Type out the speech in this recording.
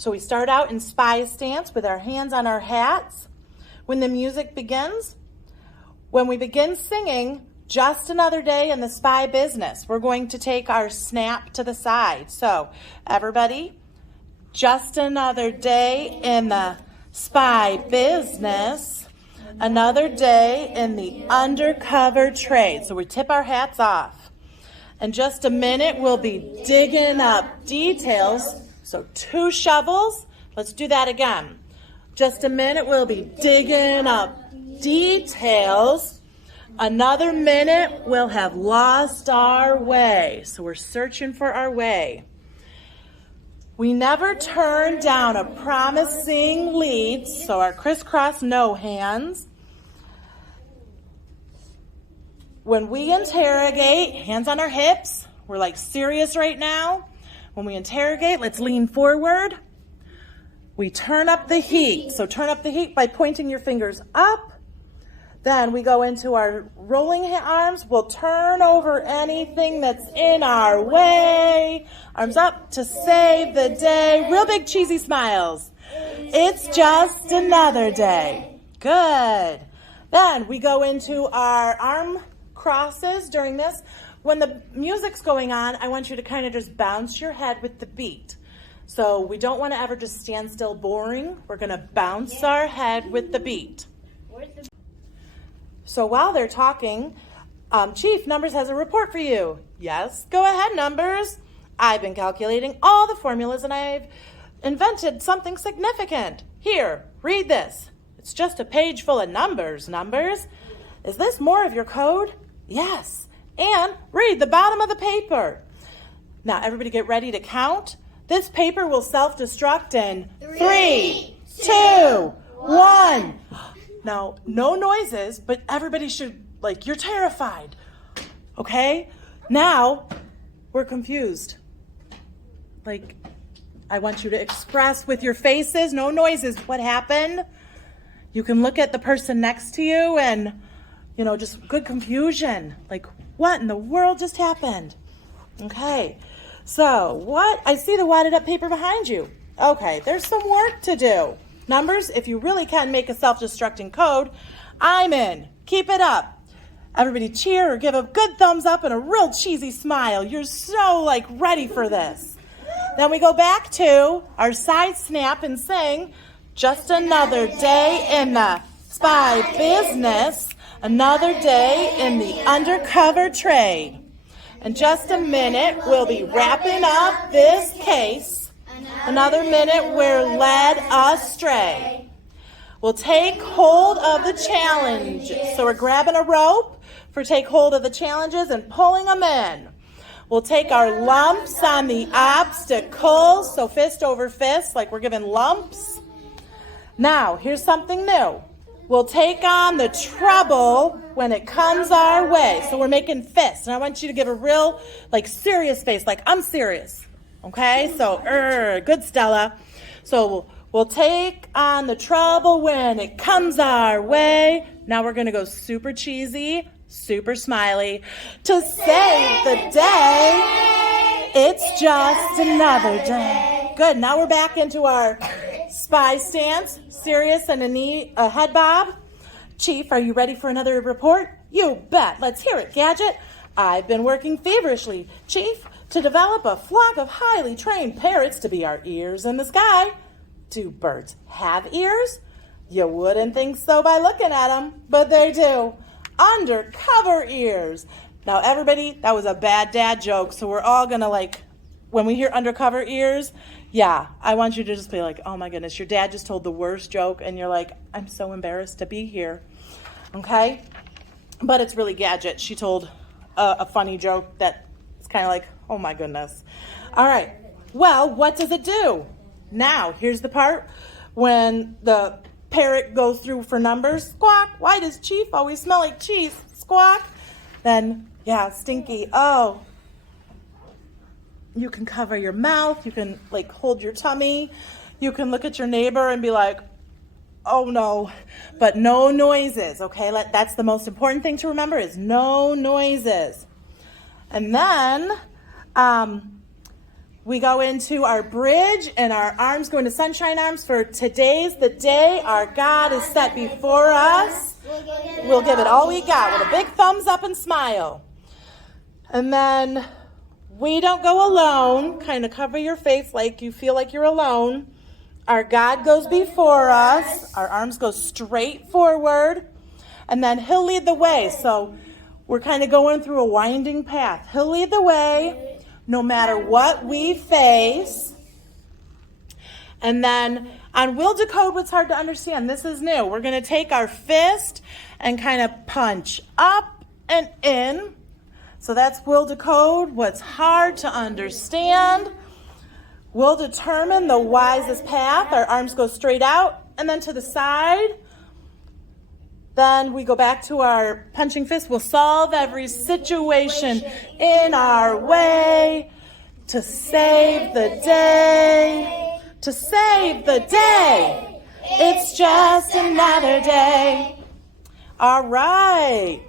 So we start out in spy stance with our hands on our hats. When the music begins, when we begin singing, just another day in the spy business, we're going to take our snap to the side. So everybody, just another day in the spy business, another day in the undercover trade. So we tip our hats off. In just a minute, we'll be digging up details. So 2 shovels. Let's do that again. Just a minute, we'll be digging up details. Another minute, we'll have lost our way. So we're searching for our way. We never turn down a promising lead, so our crisscross no hands. When we interrogate, hands on our hips, we're like serious right now. When we interrogate, let's lean forward. We turn up the heat. So turn up the heat by pointing your fingers up. Then we go into our rolling arms. We'll turn over anything that's in our way. Arms up to save the day. Real big cheesy smiles. It's just another day. Good. Then we go into our arm crosses during this. When the music's going on, I want you to kind of just bounce your head with the beat. So we don't want to ever just stand still boring. We're going to bounce our head with the beat. So while they're talking, Chief, Numbers has a report for you. Yes, go ahead, Numbers. I've been calculating all the formulas and I've invented something significant. Here, read this. It's just a page full of numbers, Numbers. Is this more of your code? Yes. And read the bottom of the paper. Now, everybody get ready to count. This paper will self-destruct in 3, 2, 1. Now, no noises, but everybody should, you're terrified. Okay? Now, we're confused. I want you to express with your faces, no noises, what happened. You can look at the person next to you and, just good confusion. What in the world just happened? Okay, so I see the wadded up paper behind you. Okay, there's some work to do. Numbers, if you really can make a self-destructing code, I'm in. Keep it up. Everybody cheer or give a good thumbs up and a real cheesy smile. You're so ready for this. Then we go back to our side snap and sing, just another day in the spy business. Another day in the undercover trade. In just a minute, we'll be wrapping up this case. Another minute, we're led astray. We'll take hold of the challenge. So we're grabbing a rope for take hold of the challenges and pulling them in. We'll take our lumps on the obstacles. So fist over fist, like we're giving lumps. Now, here's something new. We'll take on the trouble when it comes our way. So we're making fists. And I want you to give a real, serious face, I'm serious. Okay? So, good, Stella. So we'll take on the trouble when it comes our way. Now we're going to go super cheesy, super smiley. To save the day, it's just another day. Good. Now we're back into our spy stance, serious and a head bob. Chief, are you ready for another report? You bet. Let's hear it, Gadget. I've been working feverishly, Chief, to develop a flock of highly trained parrots to be our ears in the sky. Do birds have ears? You wouldn't think so by looking at them, but they do. Undercover ears. Now, everybody, that was a bad dad joke, so we're all going to when we hear undercover ears, yeah, I want you to just be oh my goodness, your dad just told the worst joke, and you're I'm so embarrassed to be here, okay? But it's really Gadget. She told a funny joke that it's kind of oh my goodness. All right, well, what does it do? Now, here's the part when the parrot goes through for numbers. Squawk, why does Chief always smell like cheese? Squawk. Then, yeah, Stinky, oh. You can cover your mouth. You can hold your tummy. You can look at your neighbor and be oh no, but no noises, okay? That's the most important thing to remember is no noises. And then We go into our bridge and our arms go into sunshine arms for today's the day our God is set before us. We'll give it all we got with a big thumbs up and smile. And then we don't go alone. Kind of cover your face like you feel like you're alone. Our God goes before us. Our arms go straight forward. And then he'll lead the way. So we're kind of going through a winding path. He'll lead the way no matter what we face. And then on Will Decode, what's hard to understand, this is new. We're going to take our fist and kind of punch up and in. So that's Will Decode, what's hard to understand. We'll determine the wisest path. Our arms go straight out and then to the side. Then we go back to our punching fist. We'll solve every situation in our way to save the day. To save the day. It's just another day. All right.